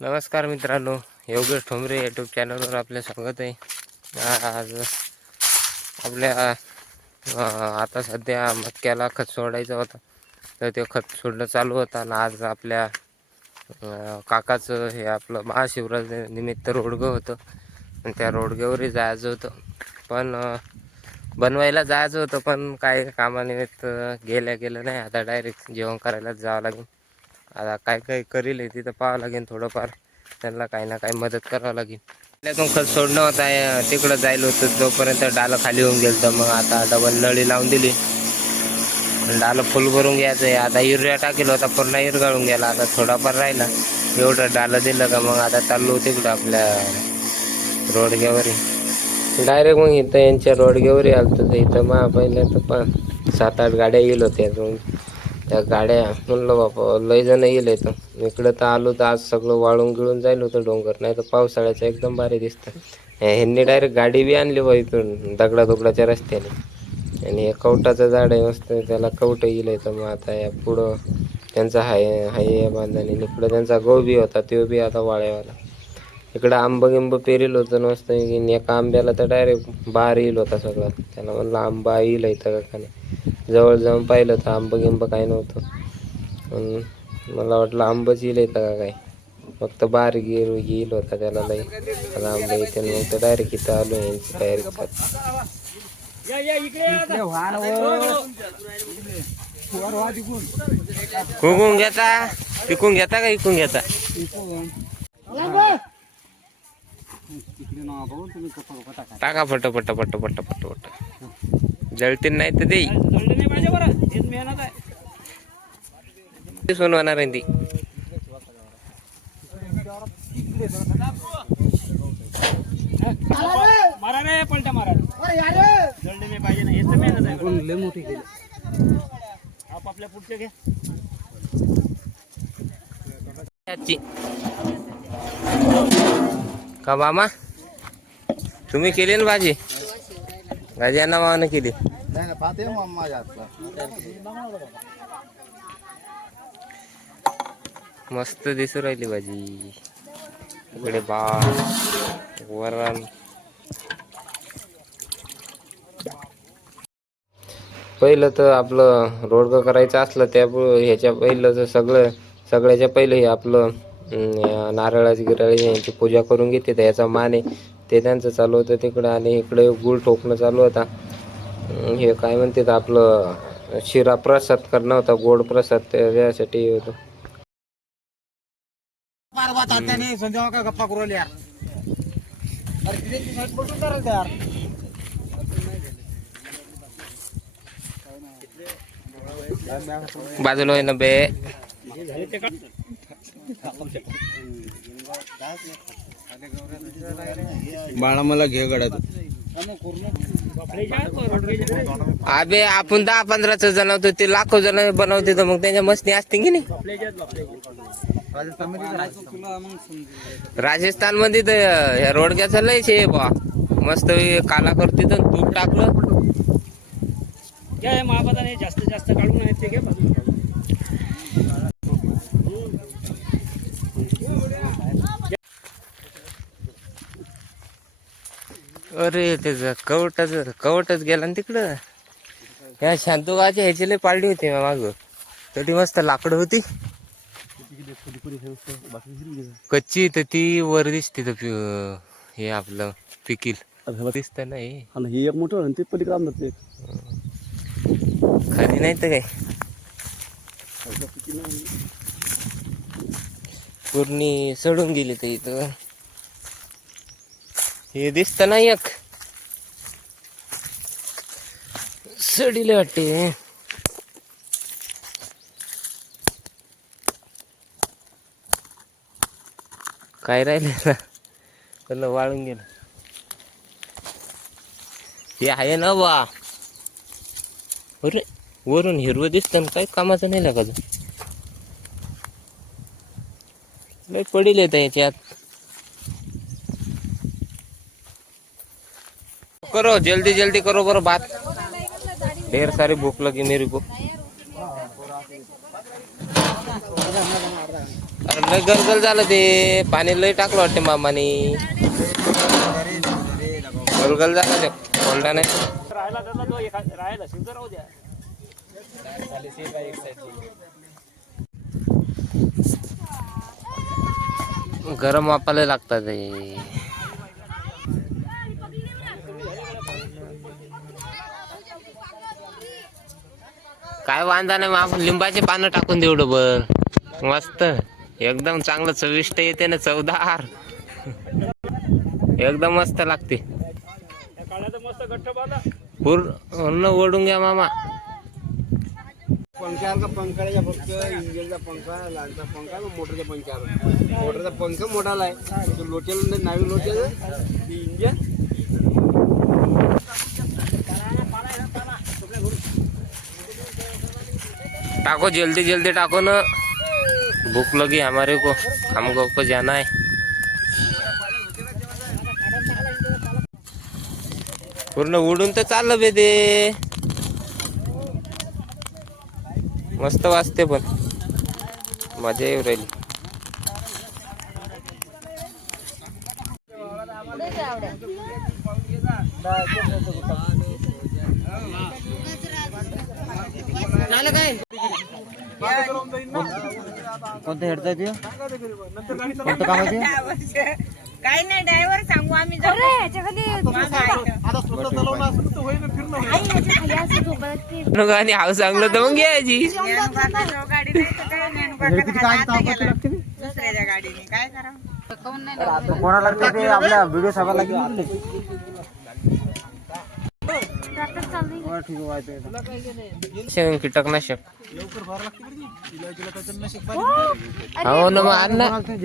नमस्कार मित्रांनो योगेश ठोंबरे यूट्यूब चॅनलवर आपले स्वागत आहे. आज आपल्या आता सध्या मक्याला खत सोडायचा होता. तर ते खत सोडणं चालू होता आणि आज आपल्या काकाचं हे आपलं महाशिवराज निमित्त रोडगं होतं. आणि त्या रोडग्यावरही जायचं होतं. पण बनवायला जायचं होतं पण काही कामानिमित्त गेल्या गेलं नाही. आता डायरेक्ट जेवण करायलाच जावं लागेल. आता काय काय करील तिथं पाहावं लागेल थोडंफार. त्यांना काही ना काही मदत करावं लागेल. त्यातून खत सोडणं होता तिकडं जायला होतं. जोपर्यंत डालं खाली होऊन गेलं तर मग आता डबल नळी लावून दिली. डालं फुल भरून घ्यायचं आहे आता युरिया टाकेल होता पूर्ण युरगाळून गेला. आता थोडाफार राहिला. एवढं डालं दिलं का मग आता चाललो तिकडं आपल्या रोडग्यावर डायरेक्ट मग इथं यांच्या रोडग्यावर आलं तर इथं मग पहिल्या तर पण सात आठ गाड्या येईल होत्या. त्या गाड्या. म्हणलं बापा लय जण येईल इथं. इकडं तर आलो तर आज सगळं वाळून गिळून जाईल होतं डोंगर नाही तर पावसाळ्याचं एकदम भारी दिसतं. ह्यांनी डायरेक्ट गाडी बी आणली बा इथून दगडा दुगडाच्या रस्त्याने. आणि हे कवटाचं झाड आहे मस्त त्याला कवट येईल इथं मग आता या पुढं. त्यांचा हाय हाय बांधाने इकडं त्यांचा गहू बी होता तो बी आता वाळ्यावाला. इकडं आंब गिंब पेरील होतं मस्त आणि एका आंब्याला तर डायरेक्ट बार येईल होता सगळा. त्याला म्हणलं आंबा येईल इथं का नाही. जवळ जाऊन पाहिलं तर आंब गिंब काय नव्हतं. पण मला वाटलं आंबच येईल येतं का काय? फक्त बार गिर येईल होता त्याला लई. आता आंबा येते मग तर डायरेक्ट इथं आलो यांची तयारी करत कुकून घेता? पिकून घेता का इकून घेता? टाका फट पट पट पट पट पट जळते नाही तर देई. ते सोनवणार आहे ती. मारा रे पलटा मारा नाही पाहिजे याचं मेहनत आहे मोठी केली आपापल्या पुढचे घ्या का मामा? तुम्ही केली ना भाजी? भाजी यांना मामानं केली. पाहते हो माझ्या मस्त दिसू राहिली भाजी. इकडे बा वरण. पहिलं तर आपलं रोडगं करायचं असलं त्या ह्याच्या पहिलं तर सगळं सगळ्याच्या पहिलं हे आपलं नारळाची गिराळी यांची पूजा करून घेते. तर याचा मान आहे. ते त्यांचं चालू होतं तिकडं आणि इकडे गुळ ठोकणं चालू होता. हे काय म्हणते आपलं शिरा प्रसाद करणं होता गोड प्रसाद त्यासाठी हे होतं. संजय का गप्पा करू यार. यार बाजूला ना बे. बाळा मला घे गड्या अबे आपण दहा पंधराच जणवतो ते लाखो जण बनवते तर मग त्यांच्या मस्ती असते की नाही? राजस्थानमध्ये तर ह्या रोडग्याचं लयच आहे बा. मस्त काला करते तर तूप टाकलं. घ्या महापादाने जास्त जास्त काढून काढून. अरे त्याचं कवटच कवटच गेला ना तिकडं. ह्या शांतोगाच्या ह्याची लय पाळली होती माग. तरी मस्त लाकडं होती. कच्ची तर ती वर दिसते तर हे आपलं पिकील. दिसत नाही. आणि ही एक मोठं ते पलीकडे आणतात ते खाली नाही तर काय. पूर्णी सोडून गेली तर इथं. हे दिसत नाही एक. सडीले वाटते. काय राहिले ना त्याला वाळून गेलं. हे आहे ना वा. अरे वरून हिरवं दिसतं ना काही कामाचं नाही लागायचं लय पडील येत याच्यात करो जल्दी जल्दी करो बरो बात। ढेर सारी भूख लगी मेरे को। लय गरगल झालं ते पाणी लय टाकलं वाटते मामाने। गलगल झालं ते कोंडा नाही। गरम वापायला लागतात काय वांदा नाही मग आपण लिंबाचे पानं टाकून देऊ डबल. मस्त. एकदम चांगलं चविष्ट येते ना चवदार. एकदम मस्त लागते. पूर्ण ओढून घ्या मामा. पंखा आहे फक्त इंजिनचा पंखा लहानचा पंखा मोटरचा पंखा. मोटरचा पंखा मोठाला आहे. लोटेल नाही नावी लोटेल इंजिन इंजन टाको जल्दी जल्दी टाको ना। भूख लगी हमारे को हमको को जाना है। पूर्ण उडून तर चाललं बे ते मस्त वाजते पण. मजा येऊ राहिली. कोणतं हेडता ते? कोणतं काम आहे काय नाही ड्रायव्हर सांगू आम्ही जाऊ आणि हाव सांगलं तर मग घ्यायची गाडी नाही तर काय नेणून दुसऱ्याच्या गाडीने काय करावं कोणाला लागते ते? आपल्या व्हिडिओ साहेबाला लागेल ठीक आहे शेण कीटकनाशक हो ना मग आण ना वाटतं